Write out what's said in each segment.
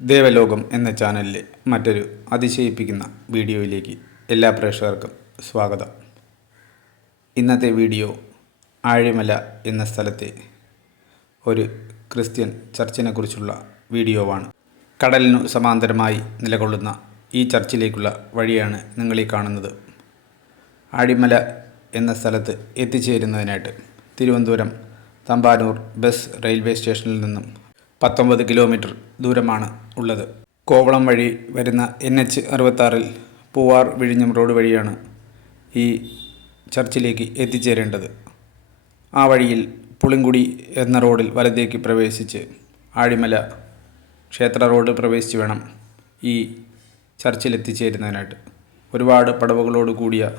ദേവലോകം എന്ന ചാനലിലെ മറ്റൊരു അതിശയിപ്പിക്കുന്ന വീഡിയോയിലേക്ക് എല്ലാ പ്രേക്ഷകർക്കും സ്വാഗതം. ഇന്നത്തെ വീഡിയോ ആഴിമല എന്ന സ്ഥലത്തെ ഒരു ക്രിസ്ത്യൻ ചർച്ചിനെക്കുറിച്ചുള്ള വീഡിയോവാണ്. കടലിനു സമാന്തരമായി നിലകൊള്ളുന്ന ഈ ചർച്ചിലേക്കുള്ള വഴിയാണ് നിങ്ങളീ കാണുന്നത്. ആഴിമല എന്ന സ്ഥലത്ത് എത്തിച്ചേരുന്നതിനായിട്ട് തിരുവനന്തപുരം തമ്പാനൂർ ബസ് റെയിൽവേ സ്റ്റേഷനിൽ നിന്നും പത്തൊമ്പത് കിലോമീറ്റർ ദൂരമാണ് ഉള്ളത്. കോവളം വഴി വരുന്ന എൻ എച്ച് അറുപത്താറിൽ പൂവാർ വിഴിഞ്ഞം റോഡ് വഴിയാണ് ഈ ചർച്ചിലേക്ക് എത്തിച്ചേരേണ്ടത്. ആ വഴിയിൽ പുളിങ്കുടി എന്ന റോഡിൽ വലത്തേക്ക് പ്രവേശിച്ച് ആഴിമല ക്ഷേത്ര റോഡ് പ്രവേശിച്ച് വേണം ഈ ചർച്ചിൽ എത്തിച്ചേരുന്നതിനായിട്ട്. ഒരുപാട് പടവുകളോട് കൂടിയ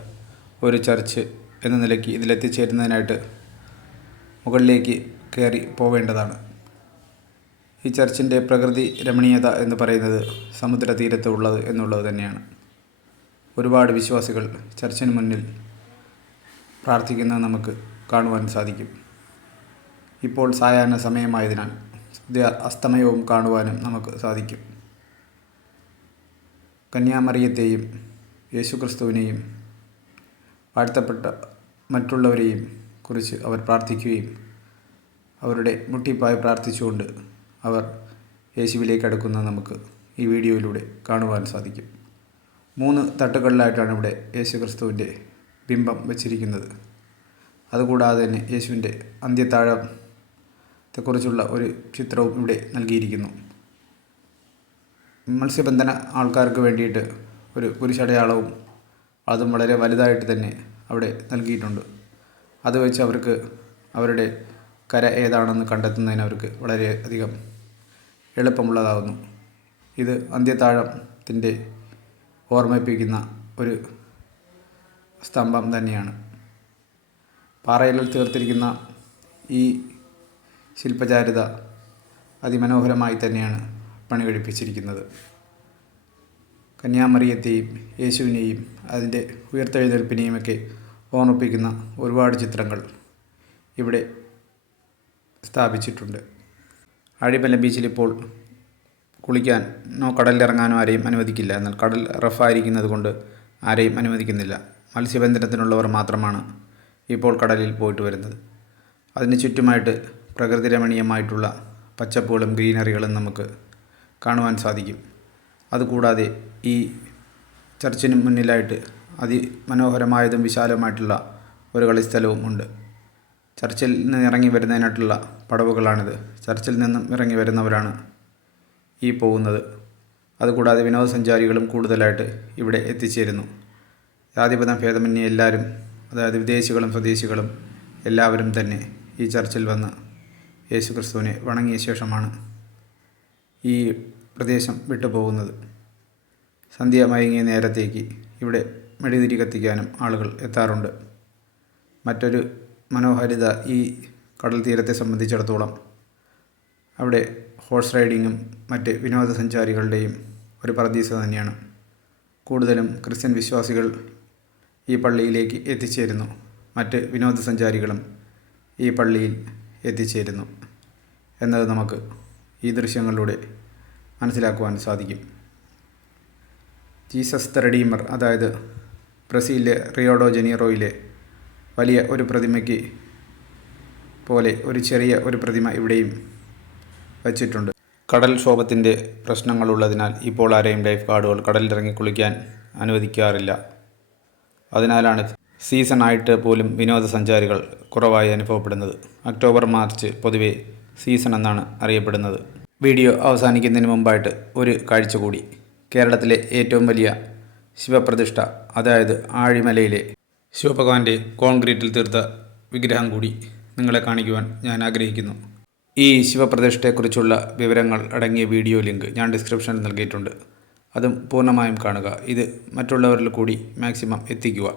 ഒരു ചർച്ച് എന്ന നിലയ്ക്ക് ഇതിലെത്തിച്ചേരുന്നതിനായിട്ട് മുകളിലേക്ക് കയറി പോവേണ്ടതാണ്. ഈ ചർച്ചിന്റെ പ്രകൃതി രമണീയത എന്ന് പറയുന്നത് സമുദ്ര തീരത്ത് ഉള്ളത് എന്നുള്ളത് തന്നെയാണ്. ഒരുപാട് വിശ്വാസികൾ ചർച്ചിന് മുന്നിൽ പ്രാർത്ഥിക്കുന്നത് നമുക്ക് കാണുവാൻ സാധിക്കും. ഇപ്പോൾ സായാഹ്ന സമയമായതിനാൽ സൂര്യ അസ്തമയവും കാണുവാനും നമുക്ക് സാധിക്കും. കന്യാമറിയത്തെയും യേശുക്രിസ്തുവിനെയും വാഴ്ത്തപ്പെട്ട മറ്റുള്ളവരെയും കുറിച്ച് അവർ പ്രാർത്ഥിക്കുകയും അവരുടെ മുട്ടിപ്പായി പ്രാർത്ഥിച്ചുകൊണ്ട് അവർ യേശുവിലേക്ക് അടുക്കുന്ന നമുക്ക് ഈ വീഡിയോയിലൂടെ കാണുവാൻ സാധിക്കും. മൂന്ന് തട്ടുകളിലായിട്ടാണ് ഇവിടെ യേശു ക്രിസ്തുവിന്റെ ബിംബം വച്ചിരിക്കുന്നത്. അതുകൂടാതെ തന്നെ യേശുവിന്റെ അന്ത്യത്താഴത്തെക്കുറിച്ചുള്ള ഒരു ചിത്രവും ഇവിടെ നൽകിയിരിക്കുന്നു. മത്സ്യബന്ധന ആൾക്കാർക്ക് വേണ്ടിയിട്ട് ഒരു കുരിശടയാളവും അതും വളരെ വലുതായിട്ട് തന്നെ അവിടെ നൽകിയിട്ടുണ്ട്. അത് വെച്ച് അവർക്ക് അവരുടെ കര ഏതാണെന്ന് കണ്ടെത്തുന്നതിന് അവർക്ക് വളരെയധികം എളുപ്പമുള്ളതാകുന്നു. ഇത് അന്ത്യത്താഴത്തിന്റെ ഓർമ്മിപ്പിക്കുന്ന ഒരു സ്തംഭം തന്നെയാണ്. പാറയിൽ തീർത്തിരിക്കുന്ന ഈ ശില്പചാരുത അതിമനോഹരമായി തന്നെയാണ് പണി കഴിപ്പിച്ചിരിക്കുന്നത്. കന്യാമറിയത്തെയും യേശുവിനെയും അതിന്റെ ഉയർത്തെഴുന്നേൽപ്പിനെയുമൊക്കെ ഓർമ്മിപ്പിക്കുന്ന ഒരുപാട് ചിത്രങ്ങൾ ഇവിടെ സ്ഥാപിച്ചിട്ടുണ്ട്. അഴിമല ബീച്ചിൽ ഇപ്പോൾ കുളിക്കാൻ നോ കടലിലിറങ്ങാനോ ആരെയും അനുവദിക്കില്ല. എന്നാൽ കടൽ റഫായിരിക്കുന്നത് കൊണ്ട് ആരെയും അനുവദിക്കുന്നില്ല. മത്സ്യബന്ധനത്തിനുള്ളവർ മാത്രമാണ് ഇപ്പോൾ കടലിൽ പോയിട്ട് വരുന്നത്. അതിന് ചുറ്റുമായിട്ട് പ്രകൃതി രമണീയമായിട്ടുള്ള പച്ചപ്പുകളും ഗ്രീനറികളും നമുക്ക് കാണുവാൻ സാധിക്കും. അതുകൂടാതെ ഈ ചർച്ചിന് മുന്നിലായിട്ട് അതിമനോഹരമായതും വിശാലമായിട്ടുള്ള ഒരു കളിസ്ഥലവും ഉണ്ട്. ചർച്ചിൽ നിന്ന് ഇറങ്ങി വരുന്നതിനായിട്ടുള്ള പടവുകളാണിത്. ചർച്ചിൽ നിന്നും ഇറങ്ങി വരുന്നവരാണ് ഈ പോകുന്നത്. അതുകൂടാതെ വിനോദസഞ്ചാരികളും കൂടുതലായിട്ട് ഇവിടെ എത്തിച്ചേരുന്നു. ജാതിപഥം ഭേദമന്യേ എല്ലാവരും അതായത് വിദേശികളും സ്വദേശികളും എല്ലാവരും തന്നെ ഈ ചർച്ചിൽ വന്ന് യേശു ക്രിസ്തുവിനെ വണങ്ങിയ ശേഷമാണ് ഈ പ്രദേശം വിട്ടുപോകുന്നത്. സന്ധ്യ മയങ്ങിയ നേരത്തേക്ക് ഇവിടെ മെഴുതിരി കത്തിക്കാനും ആളുകൾ എത്താറുണ്ട്. മറ്റൊരു മനോഹാരിത ഈ കടൽ തീരത്തെ സംബന്ധിച്ചിടത്തോളം അവിടെ ഹോഴ്സ് റൈഡിങ്ങും മറ്റ് വിനോദസഞ്ചാരികളുടെയും ഒരു പ്രതീസ തന്നെയാണ്. കൂടുതലും ക്രിസ്ത്യൻ വിശ്വാസികൾ ഈ പള്ളിയിലേക്ക് എത്തിച്ചേരുന്നു. മറ്റ് വിനോദസഞ്ചാരികളും ഈ പള്ളിയിൽ എത്തിച്ചേരുന്നു എന്നത് നമുക്ക് ഈ ദൃശ്യങ്ങളിലൂടെ മനസ്സിലാക്കുവാൻ സാധിക്കും. ജീസസ് ദ റെഡീമർ അതായത് ബ്രസീലിലെ റിയോഡോ ജനീറോയിലെ വലിയ ഒരു പ്രതിമയ്ക്ക് പോലെ ഒരു ചെറിയ ഒരു പ്രതിമ ഇവിടെയും വച്ചിട്ടുണ്ട്. കടൽ ക്ഷോഭത്തിന്റെ പ്രശ്നങ്ങളുള്ളതിനാൽ ഇപ്പോൾ ആരെയും ലൈഫ് ഗാർഡുകൾ കടലിലിറങ്ങി കുളിക്കാൻ അനുവദിക്കാറില്ല. അതിനാലാണ് സീസൺ ആയിട്ട് പോലും വിനോദസഞ്ചാരികൾ കുറവായി അനുഭവപ്പെടുന്നത്. ഒക്ടോബർ മാർച്ച് പൊതുവെ സീസൺ എന്നാണ് അറിയപ്പെടുന്നത്. വീഡിയോ അവസാനിക്കുന്നതിന് മുമ്പായിട്ട് ഒരു കാഴ്ച കൂടി. കേരളത്തിലെ ഏറ്റവും വലിയ ശിവപ്രതിഷ്ഠ അതായത് ആഴിമലയിലെ ശിവഭഗവാന്റെ കോൺക്രീറ്റിൽ തീർത്ത വിഗ്രഹം കൂടി നിങ്ങളെ കാണിക്കുവാൻ ഞാൻ ആഗ്രഹിക്കുന്നു. ഈ ശിവപ്രതിഷ്ഠയെക്കുറിച്ചുള്ള വിവരങ്ങൾ അടങ്ങിയ വീഡിയോ ലിങ്ക് ഞാൻ ഡിസ്ക്രിപ്ഷനിൽ നൽകിയിട്ടുണ്ട്. അതും പൂർണമായും കാണുക. ഇത് മറ്റുള്ളവരിൽ കൂടി മാക്സിമം എത്തിക്കുക.